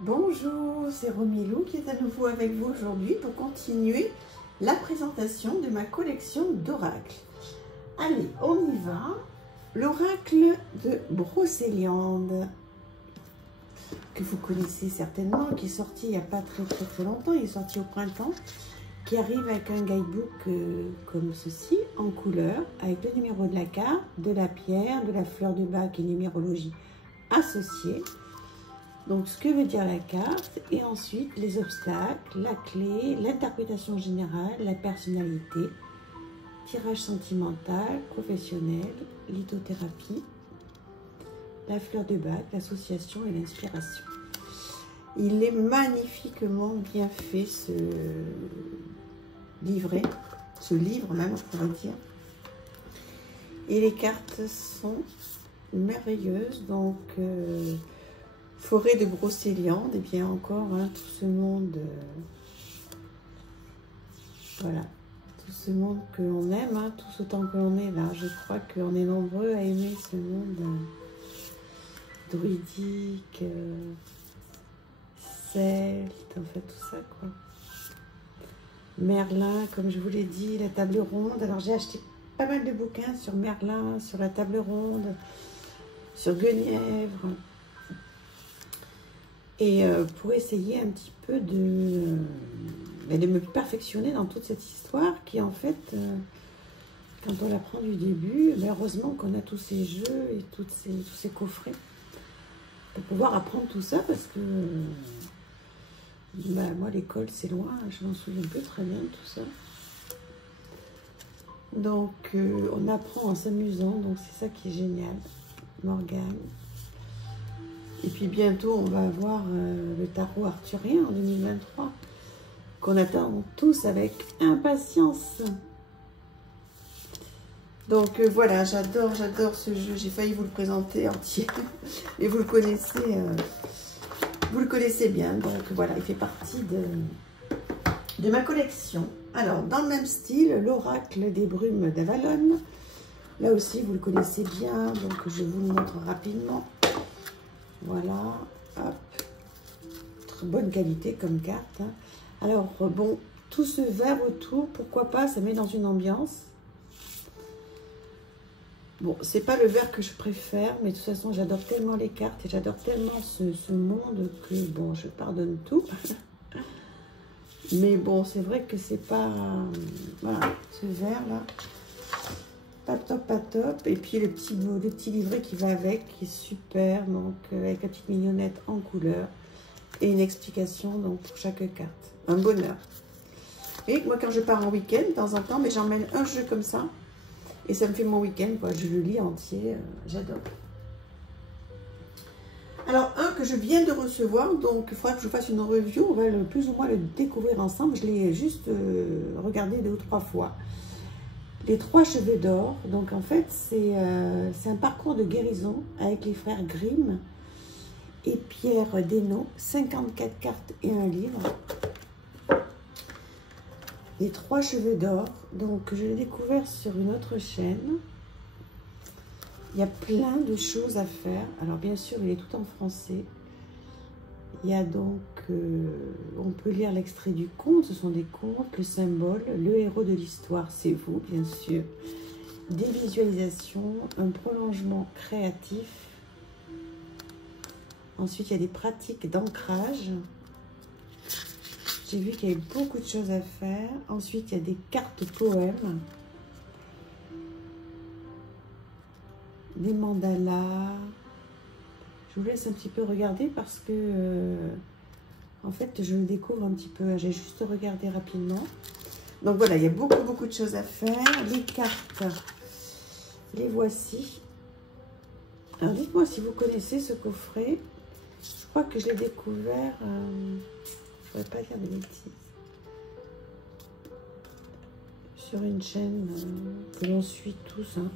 Bonjour, c'est Romilou qui est à nouveau avec vous aujourd'hui pour continuer la présentation de ma collection d'oracles. Allez, on y va. L'oracle de Brocéliande, que vous connaissez certainement, qui est sorti il n'y a pas très longtemps, il est sorti au printemps, qui arrive avec un guidebook comme ceci, en couleur, avec le numéro de la carte, de la pierre, de la fleur de bac et numérologie associée. Donc, ce que veut dire la carte, et ensuite les obstacles, la clé, l'interprétation générale, la personnalité, tirage sentimental, professionnel, lithothérapie, la fleur de bac, l'association et l'inspiration. Il est magnifiquement bien fait, ce livret, ce livre même, on pourrait dire. Et les cartes sont merveilleuses, donc... Forêt de Brocéliande, et bien encore hein, tout ce monde, voilà, tout ce monde que l'on aime, hein, tout autant que l'on est là. Je crois qu'on est nombreux à aimer ce monde druidique, celte, en fait tout ça quoi. Merlin, comme je vous l'ai dit, la table ronde. Alors j'ai acheté pas mal de bouquins sur Merlin, sur la table ronde, sur Guenièvre. Et pour essayer un petit peu de me perfectionner dans toute cette histoire qui en fait, quand on la prend du début, heureusement qu'on a tous ces jeux et tous ces coffrets pour pouvoir apprendre tout ça parce que moi l'école c'est loin, je m'en souviens plus très bien de tout ça. Donc on apprend en s'amusant, donc c'est ça qui est génial. Morgane. Et puis bientôt, on va avoir le tarot arthurien en 2023, qu'on attend tous avec impatience. Donc voilà, j'adore ce jeu. J'ai failli vous le présenter entier, mais vous le connaissez bien. Donc voilà, il fait partie de ma collection. Alors, dans le même style, l'oracle des brumes d'Avalon. Là aussi, vous le connaissez bien, donc je vous le montre rapidement. Voilà, hop, très bonne qualité comme carte. Hein. Alors, bon, tout ce vert autour, pourquoi pas, ça met dans une ambiance. Bon, c'est pas le vert que je préfère, mais de toute façon, j'adore tellement les cartes et j'adore tellement ce monde que, bon, je pardonne tout. Mais bon, c'est vrai que c'est pas... voilà, ce vert-là. Pas top. Et puis le petit livret qui va avec, qui est super, donc avec la petite mignonnette en couleur et une explication donc pour chaque carte. Un bonheur. Et moi quand je pars en week-end, de temps en temps, mais j'emmène un jeu comme ça et ça me fait mon week-end, quoi. Je le lis entier, j'adore. Alors un que je viens de recevoir, donc il faudra que je fasse une review, on va plus ou moins le découvrir ensemble. Je l'ai juste regardé 2 ou 3 fois. Les 3 cheveux d'or, donc en fait c'est un parcours de guérison avec les frères Grimm et Pierre Desnaux, 54 cartes et un livre. Les 3 cheveux d'or, donc je l'ai découvert sur une autre chaîne. Il y a plein de choses à faire. Alors bien sûr il est tout en français. Il y a donc, on peut lire l'extrait du conte, ce sont des contes, le symbole, le héros de l'histoire, c'est vous, bien sûr. Des visualisations, un prolongement créatif. Ensuite, il y a des pratiques d'ancrage. J'ai vu qu'il y avait beaucoup de choses à faire. Ensuite, il y a des cartes poèmes. Des mandalas. Je vous laisse un petit peu regarder parce que, en fait, je le découvre un petit peu. J'ai juste regardé rapidement. Donc voilà, il y a beaucoup de choses à faire. Les cartes, les voici. Alors, dites-moi si vous connaissez ce coffret. Je crois que je l'ai découvert, je ne pourrais pas dire de bêtises, sur une chaîne que l'on suit tous, hein,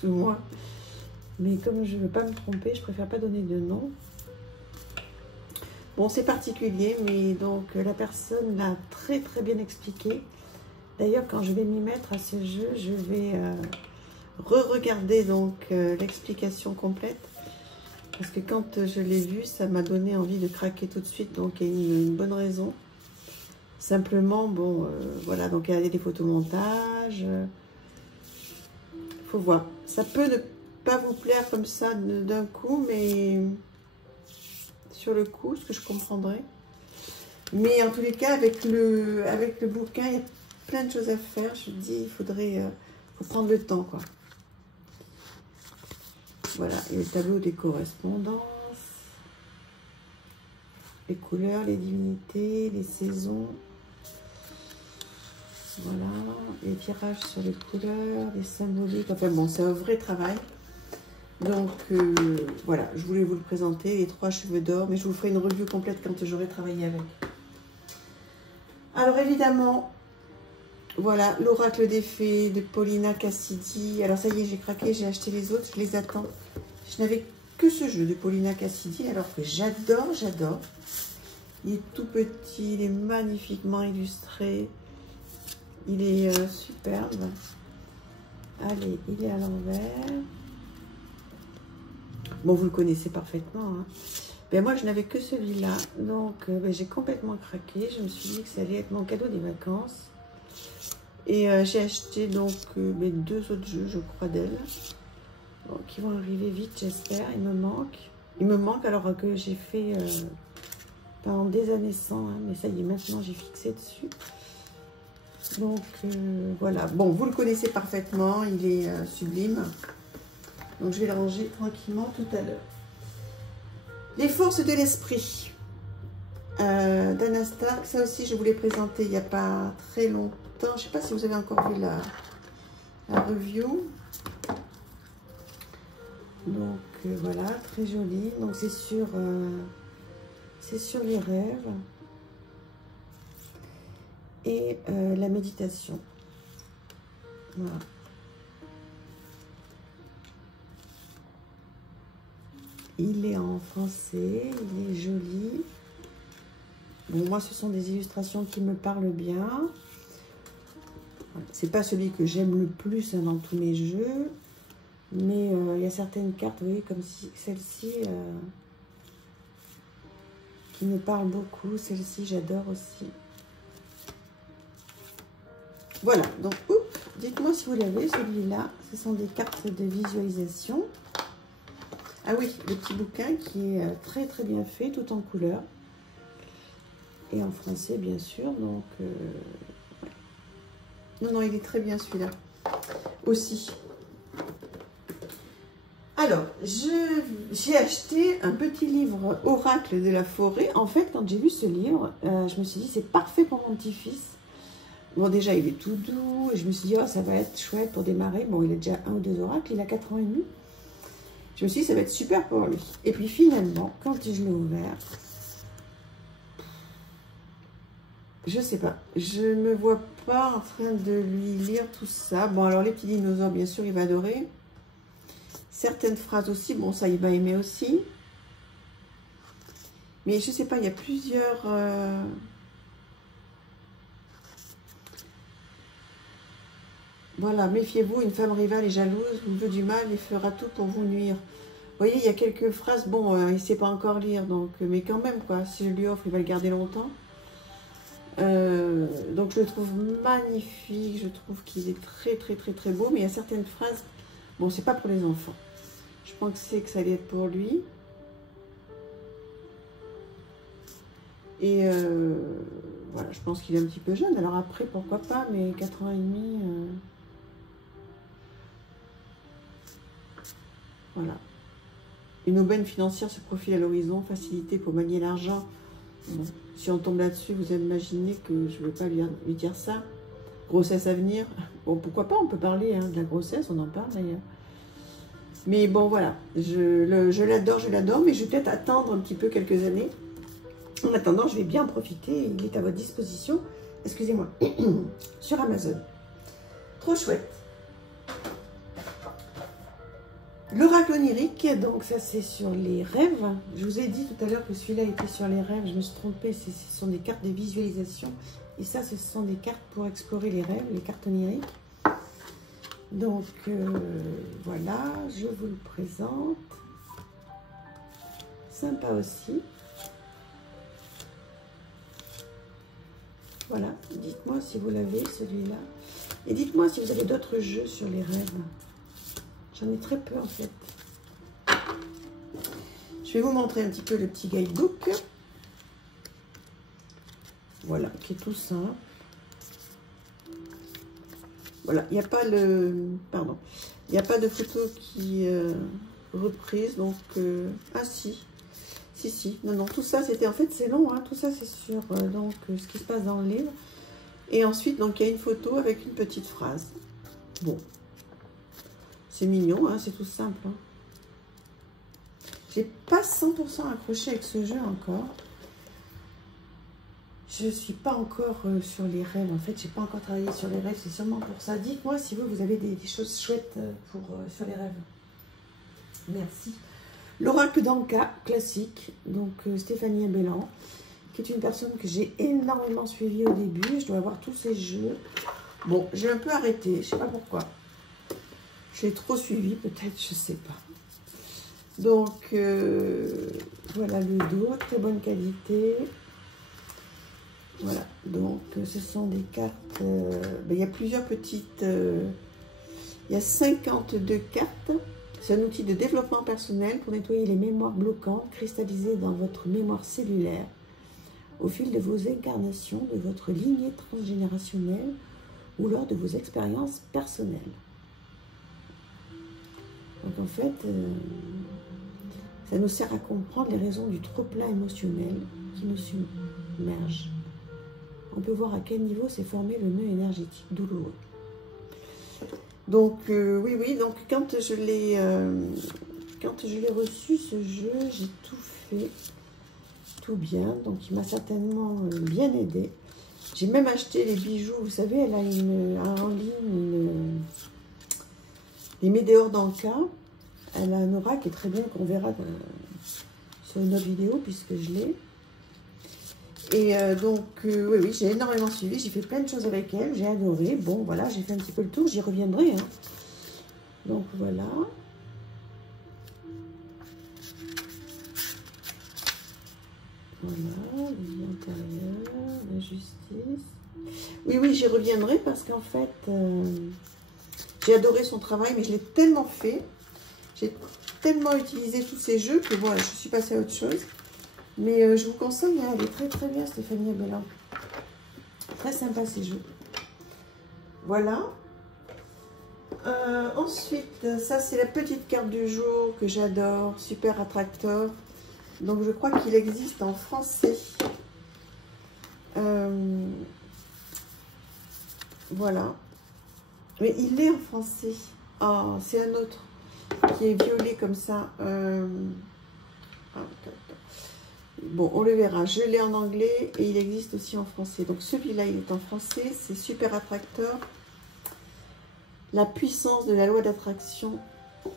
plus ou moins. Mais comme je ne veux pas me tromper, je préfère pas donner de nom. Bon, c'est particulier, mais donc la personne l'a très bien expliqué. D'ailleurs, quand je vais m'y mettre à ce jeu, je vais re-regarder donc l'explication complète. Parce que quand je l'ai vu, ça m'a donné envie de craquer tout de suite. Donc, il y a une bonne raison. Simplement, bon, voilà. Donc, il y a des photomontages. Faut voir. Ça peut ne pas vous plaire comme ça d'un coup, mais sur le coup, ce que je comprendrais. Mais en tous les cas, avec le bouquin, il y a plein de choses à faire. Je me dis, il faudrait faut prendre le temps, quoi. Voilà, et le tableau des correspondances, les couleurs, les divinités, les saisons. Voilà, les tirages sur les couleurs, les symboliques. Enfin bon, c'est un vrai travail. Donc voilà, je voulais vous le présenter, les 3 cheveux d'or, mais je vous ferai une review complète quand j'aurai travaillé avec. Alors évidemment, voilà, l'oracle des fées de Paulina Cassidy. Alors ça y est, j'ai craqué, j'ai acheté les autres, je les attends. Je n'avais que ce jeu de Paulina Cassidy, alors que j'adore, j'adore. Il est tout petit, il est magnifiquement illustré. Il est superbe. Allez, il est à l'envers. Bon, vous le connaissez parfaitement. Hein. Ben, moi, je n'avais que celui-là. Donc, ben, j'ai complètement craqué. Je me suis dit que ça allait être mon cadeau des vacances. Et j'ai acheté donc mes 2 autres jeux, je crois, d'elle. Bon, qui vont arriver vite, j'espère. Il me manque. Il me manque alors que j'ai fait pendant des années sans. Hein, mais ça y est, maintenant, j'ai fixé dessus. Donc, voilà. Bon, vous le connaissez parfaitement. Il est sublime. Donc, je vais le ranger tranquillement tout à l'heure. Les forces de l'esprit d'Anna Stark. Ça aussi, je vous l'ai présenté il n'y a pas très longtemps. Je ne sais pas si vous avez encore vu la review. Donc, voilà, très joli. Donc, c'est sur les rêves et la méditation. Voilà. Il est en français, il est joli. Bon, moi, ce sont des illustrations qui me parlent bien. Voilà. C'est pas celui que j'aime le plus hein, dans tous mes jeux. Mais il y a certaines cartes, vous voyez, comme celle-ci, qui me parle beaucoup. Celle-ci, j'adore aussi. Voilà, donc, dites-moi si vous l'avez, celui-là. Ce sont des cartes de visualisation. Ah oui, le petit bouquin qui est très très bien fait, tout en couleur. Et en français, bien sûr. Donc, non, non, il est très bien celui-là. Aussi. Alors, j'ai acheté un petit livre Oracle de la forêt. En fait, quand j'ai vu ce livre, je me suis dit, c'est parfait pour mon petit-fils. Bon, déjà, il est tout doux. Et je me suis dit, oh, ça va être chouette pour démarrer. Bon, il a déjà 1 ou 2 oracles. Il a 4 ans et demi. Je me suis dit, ça va être super pour lui. Et puis, finalement, quand je l'ai ouvert, je sais pas. Je ne me vois pas en train de lui lire tout ça. Bon, alors, les petits dinosaures, bien sûr, il va adorer. Certaines phrases aussi. Bon, ça, il va aimer aussi. Mais je sais pas, il y a plusieurs... Voilà, méfiez-vous, une femme rivale et jalouse vous veut du mal et fera tout pour vous nuire. Vous voyez, il y a quelques phrases, bon, il ne sait pas encore lire, donc, mais quand même, quoi, si je lui offre, il va le garder longtemps. Donc, je le trouve magnifique, je trouve qu'il est très, très, très, très beau, mais il y a certaines phrases, bon, c'est pas pour les enfants. Je pensais que ça allait être pour lui. Et voilà, je pense qu'il est un petit peu jeune, alors après, pourquoi pas, mais 4 ans et demi... Voilà. Une aubaine financière se profile à l'horizon, facilité pour manier l'argent. Bon, si on tombe là-dessus, vous imaginez que je ne vais pas lui dire ça. Grossesse à venir. Bon, pourquoi pas, on peut parler hein, de la grossesse, on en parle d'ailleurs. Mais bon, voilà. Je l'adore, mais je vais peut-être attendre un petit peu quelques années. En attendant, je vais bien en profiter. Il est à votre disposition, excusez-moi, sur Amazon. Trop chouette. L'oracle onirique, donc ça c'est sur les rêves. Je vous ai dit tout à l'heure que celui-là était sur les rêves, je me suis trompée, ce sont des cartes de visualisation. Et ça, ce sont des cartes pour explorer les rêves, les cartes oniriques. Donc voilà, je vous le présente. sympa aussi. Voilà, dites-moi si vous l'avez celui-là. Et dites-moi si vous avez d'autres jeux sur les rêves. J'en ai très peu en fait. Je vais vous montrer un petit peu le petit guidebook. Voilà, qui est tout simple. Voilà, il n'y a pas le... Pardon. Il n'y a pas de photo qui reprise, donc... ah si. Si. Non, tout ça, c'était... En fait, c'est long, hein. Tout ça, c'est sur donc ce qui se passe dans le livre. Et ensuite, donc, il y a une photo avec une petite phrase. Bon. C'est mignon, hein, c'est tout simple. Hein. J'ai pas 100% accroché avec ce jeu encore. Je ne suis pas encore sur les rêves. En fait, j'ai pas encore travaillé sur les rêves. C'est sûrement pour ça. Dites-moi si vous avez des choses chouettes pour, sur les rêves. Merci. L'oracle d'Anka, classique. Donc, Stéphanie Abellan, qui est une personne que j'ai énormément suivie au début. Je dois avoir tous ses jeux. Bon, j'ai un peu arrêté. Je ne sais pas pourquoi. Je l'ai trop suivi, peut-être, je ne sais pas. Donc, voilà le dos. Très bonne qualité. Voilà, donc ce sont des cartes, il y a plusieurs petites, il y a 52 cartes. C'est un outil de développement personnel pour nettoyer les mémoires bloquantes cristallisées dans votre mémoire cellulaire au fil de vos incarnations, de votre lignée transgénérationnelle ou lors de vos expériences personnelles. Donc en fait, ça nous sert à comprendre les raisons du trop-plein émotionnel qui nous submerge. On peut voir à quel niveau s'est formé le nœud énergétique douloureux. Donc, oui, donc quand je l'ai reçu, ce jeu, j'ai tout fait, tout bien. Donc, il m'a certainement bien aidé. J'ai même acheté les bijoux. Vous savez, elle a en ligne les Médéors d'Anka. Elle a un aura qui est très bien, qu'on verra sur une autre vidéo, puisque je l'ai. Et donc, oui, j'ai énormément suivi, j'ai fait plein de choses avec elle, j'ai adoré. Bon, voilà, j'ai fait un petit peu le tour, j'y reviendrai. Hein. Donc, voilà. Voilà, le vie intérieure, la justice. Oui, j'y reviendrai parce qu'en fait, j'ai adoré son travail, mais je l'ai tellement fait, j'ai tellement utilisé tous ces jeux que voilà, je suis passée à autre chose. Mais je vous conseille, hein, elle est très très bien, Stéphanie Abellan. Très sympa ces jeux. Voilà. Ensuite, ça c'est la petite carte du jour que j'adore, Super Attractor. Donc je crois qu'il existe en français. Voilà. Mais il est en français. Oh, c'est un autre qui est violet comme ça. Bon, on le verra. Je l'ai en anglais et il existe aussi en français. Donc celui-là, il est en français. C'est Super Attractor. La puissance de la loi d'attraction.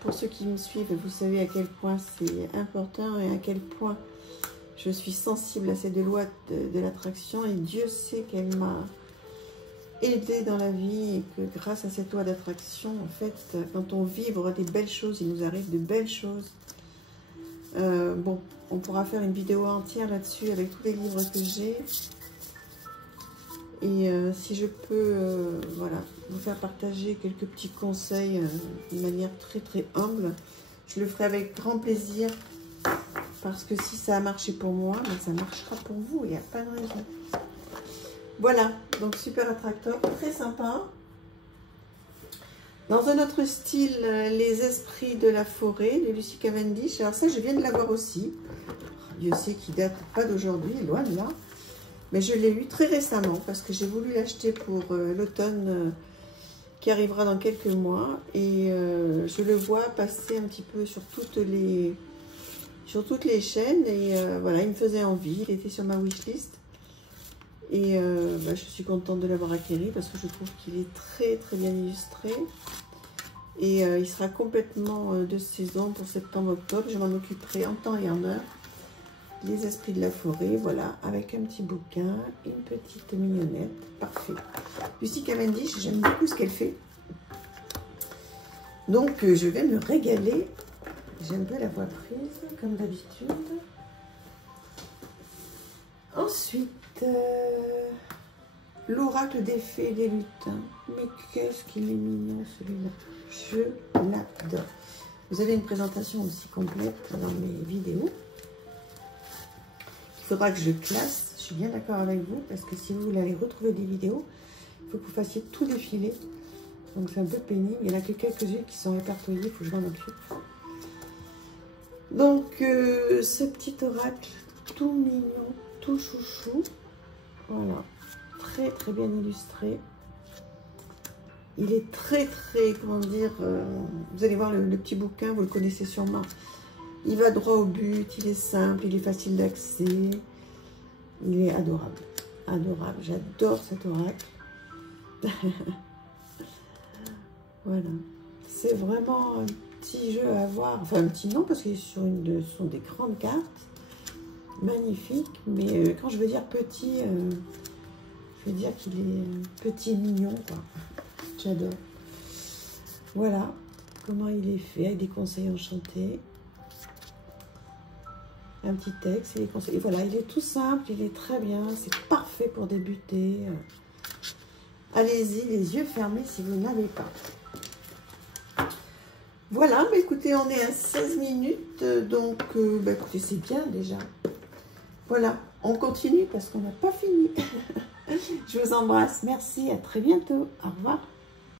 Pour ceux qui me suivent, vous savez à quel point c'est important et à quel point je suis sensible à ces deux lois de l'attraction. Et Dieu sait qu'elle m'a aidée dans la vie et que grâce à cette loi d'attraction, en fait, quand on vibre des belles choses, il nous arrive de belles choses. Bon, on pourra faire une vidéo entière là-dessus avec tous les livres que j'ai. Et si je peux, voilà, vous faire partager quelques petits conseils de manière très très humble, je le ferai avec grand plaisir. Parce que si ça a marché pour moi, ben ça marchera pour vous, il n'y a pas de raison. Voilà, donc Super Attractor, très sympa. Dans un autre style, Les Esprits de la Forêt, de Lucie Cavendish. Alors ça, je viens de l'avoir aussi. Dieu sait qu'il date pas d'aujourd'hui, loin de là. Mais je l'ai eu très récemment parce que j'ai voulu l'acheter pour l'automne qui arrivera dans quelques mois. Et je le vois passer un petit peu sur toutes les chaînes. Et voilà, il me faisait envie. Il était sur ma wishlist. Et je suis contente de l'avoir acquéri parce que je trouve qu'il est très très bien illustré. Et il sera complètement de saison pour septembre-octobre. Je m'en occuperai en temps et en heure. Les Esprits de la Forêt, voilà, avec un petit bouquin, une petite mignonnette, parfait. Lucie Cavendish, j'aime beaucoup ce qu'elle fait. Donc je vais me régaler J'ai un peu la voix prise, comme d'habitude. Ensuite, l'oracle des fées et des lutins. Mais qu'est-ce qu'il est mignon celui-là. Je l'adore. Vous avez une présentation aussi complète dans mes vidéos. Il faudra que je classe. Je suis bien d'accord avec vous, parce que si vous voulez aller retrouver des vidéos, il faut que vous fassiez tout défiler. Donc c'est un peu pénible. Il n'y en a que quelques-unes qui sont répertoriées, il faut que je m'en occupe. Donc ce petit oracle tout mignon, tout chouchou. Voilà. Très très bien illustré. Il est très très, comment dire, vous allez voir le petit bouquin, vous le connaissez sûrement. Il va droit au but, il est simple, il est facile d'accès. Il est adorable. Adorable. J'adore cet oracle. Voilà. C'est vraiment un petit jeu à avoir. Enfin, un petit non, parce que ce sont des grandes cartes. Magnifiques. Mais quand je veux dire petit, je veux dire qu'il est petit et mignon, quoi. J'adore. Voilà comment il est fait, avec des conseils enchantés. Un petit texte et les conseils. Et voilà, il est tout simple, il est très bien. C'est parfait pour débuter. Allez-y, les yeux fermés si vous n'avez pas. Voilà, bah écoutez, on est à 16 minutes. Donc, bah écoutez, c'est bien déjà. Voilà, on continue parce qu'on n'a pas fini. Je vous embrasse. Merci, à très bientôt. Au revoir.